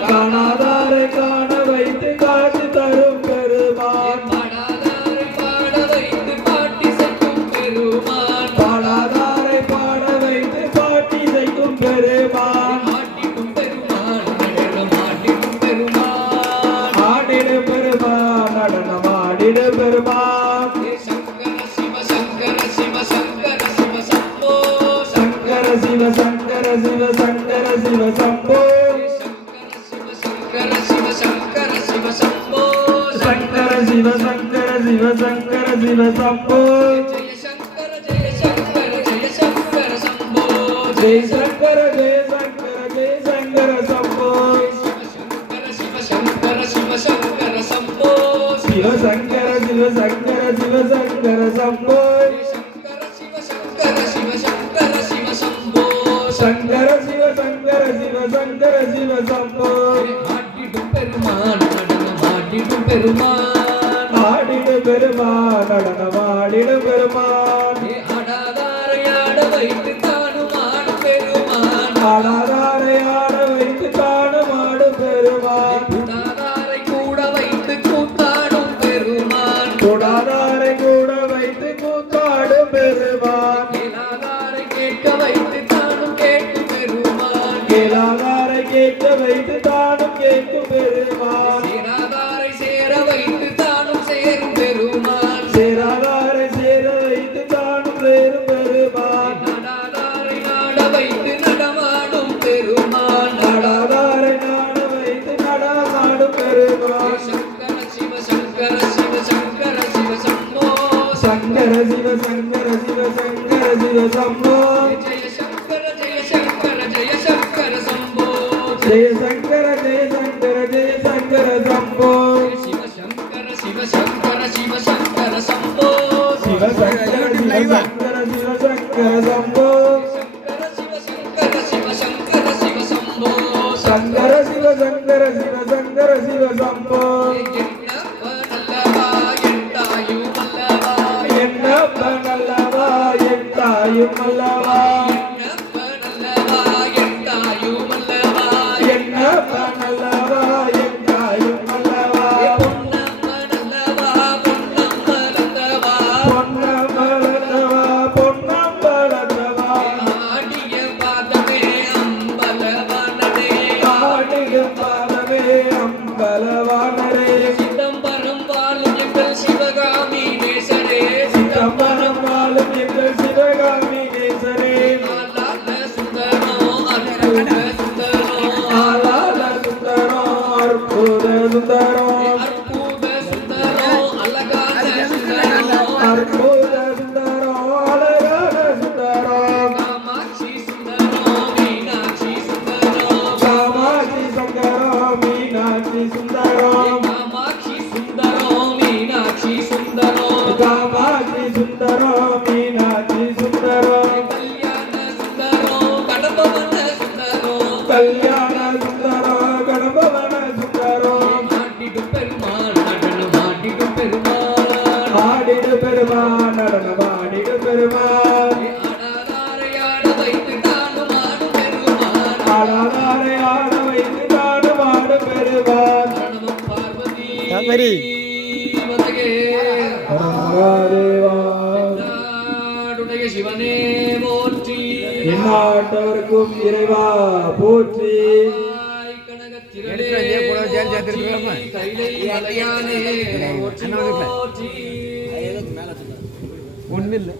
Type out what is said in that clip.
காணாதாரை காண வைத்து காட்சி தரும் பெருமான் பாடாதாரை பாட வைத்து பாட்டி செய்யும் பெருமான் பாடாதாரை பாட வைத்து பாட்டி செய்யும் பெருமான் ஆட்டிடும் பெருமான் நடனம் ஆட்டிடும் பெருமான் ஆடிடு பெருமான் நடனம் ஆடிடு பெருமான் சங்கர சிவ சங்கர சிவ சங்கர சிவ சம்போ சங்கர சிவ சங்கர சிவ சங்கர சிவ சம்போ சங்கர சிவ சங்கர சிவ சம்போ சங்கர சிவ சங்கர சிவ சங்கர சிவ சம்போ ஜெய சங்கர ஜெய சங்கர ஜெய சங்கர சம்போ ஜெய சங்கர ஜெய சங்கர ஜெய சங்கர சம்போ சிவ சங்கர சிவ சங்கர சம்போ சிவ சங்கர சிவ சங்கர சிவ சங்கர சம்போ சங்கர சிவ சங்கர சிவ சங்கர சிவ சம்போ சங்கர சிவ சங்கர சிவ சங்கர சிவ சம்போ ஆட்டிடும் பெருமான் நடனம் ஆட்டிடும் பெருமான் ஆடிடு பெருமான் நடனம் ஆடிடு பெருமான் ஆடாதாரை ஆட வைத்து தானும் ஆடும் பெருமான் ஆடாதாரை ஆட வைத்து தானும் ஆடும் பெருமான் கூடாதாரை கூட வைத்து கூத்தாடும் பெருமான் கூடாதாரை கூட வைத்து கூத்தாடும் பெருமான் கேளாதாரை கேட்க வைத்து தானும் கேட்கும் பெருமான் கேளாதாரை கேட்க வைத்து தானும் கேட்கும் பெருமான் சேராதாரை சேர வைத்து தானும் சேரும் பெருமான் சேராதாரை சேர வைத்து தானும் சேரும் பெருமான் நாடாதாரை நாட வைத்து நடமாடும் பெருமான் நாடாதாரை நாட வைத்து நடமாடும் பெருமான் சங்கர சிவ சங்கர சிவ சங்கர சிவ சம்போ சங்கர சிவ சங்கர சிவ சங்கர சிவ சம்போ ஜெய சங்கர ஜெய சங்கர ஜெய சங்கர சம்போ ஜெய சங்கர ஜெய சங்கர ஜெய சங்கர சம்போ சிவ சங்கர சிவ சங்கர சிவ சங்கர சம்போ சிவ சங்கர சிவ சங்கர சிவ சங்கர சம்போ சங்கர சிவ சங்கர சிவ சங்கர சிவ சம்போ சங்கர சிவ சங்கர சிவ சங்கர சிவ சம்போ என்னப்ப நல்லவா எட்டாயும் அல்லவா என்னப்ப நல்லவா எட்டாயும் அல்லவா என்னப்ப நல்லவா எட்டாயும் என்னப்ப நல்லவா எட்டாயும் அல்லவா அல்லவா பொன்னப்ப நல்லவா பொன்னம்பலந்தவா பொன்னம்பலத்தவா பொன்னம்பலத்தவா ஆடிய பாதமே அம்பலவனதே ஆடிய பாதமே அம்பலவானரே சிதம்பரம் வாழும் எங்கள் சிவகாமி நேசரே சிதம்பரம் வாழும் எங்கள் சிவகாமி நேசரே ஆலால சுந்தரோ அற்புத சுந்தரோ ஆலால சுந்தரோ அற்புத சுந்தரோ அற்புத சுந்தரோ அழகான சுந்தரோ அற்புத சுந்தரோ அழகான சுந்தரோ காமாட்சி சுந்தரோ மீனாட்சி சுந்தரோ காமாட்சி சுந்தரோ மீனாட்சி சுந்தரோ காமாட்சி சுந்தரோ மீனாட்சி சுந்தரோ காமாட்சி சுந்தரோ மீனாட்சி சுந்தரோ கல்யாண சுந்தரோ கடம்பவன சுந்தரோ கல்யாண சுந்தரோ கடம்பவன சுந்தரோ மாட்டிடும் பெருமாள் நடனம் ஆட்டிடும் பெருமாள் ஆடிடு பெருமான் நடனம் ஆடிடு பெருமான் ஆடாதாரை ஆட வைத்து தானும் ஆடும் பெருமாள் ஆடாதாரை ஆட வைத்து தானும் ஆடும் பெருமான் நடனம் பார்வதி தாமரை. வந்தகே மகாதேவா நாடுடைய சிவனே போற்றி எந்நாட்டவர்க்கும் இறைவா போற்றி கனகத்திரளே எடுத்துட்டு வந்து கூட சேர்த்து எடுத்துக்கலாமா? கைலை மலையானே போற்றி அண்ணா வீட்டுல. போற்றி ஒன்றும் இல்லை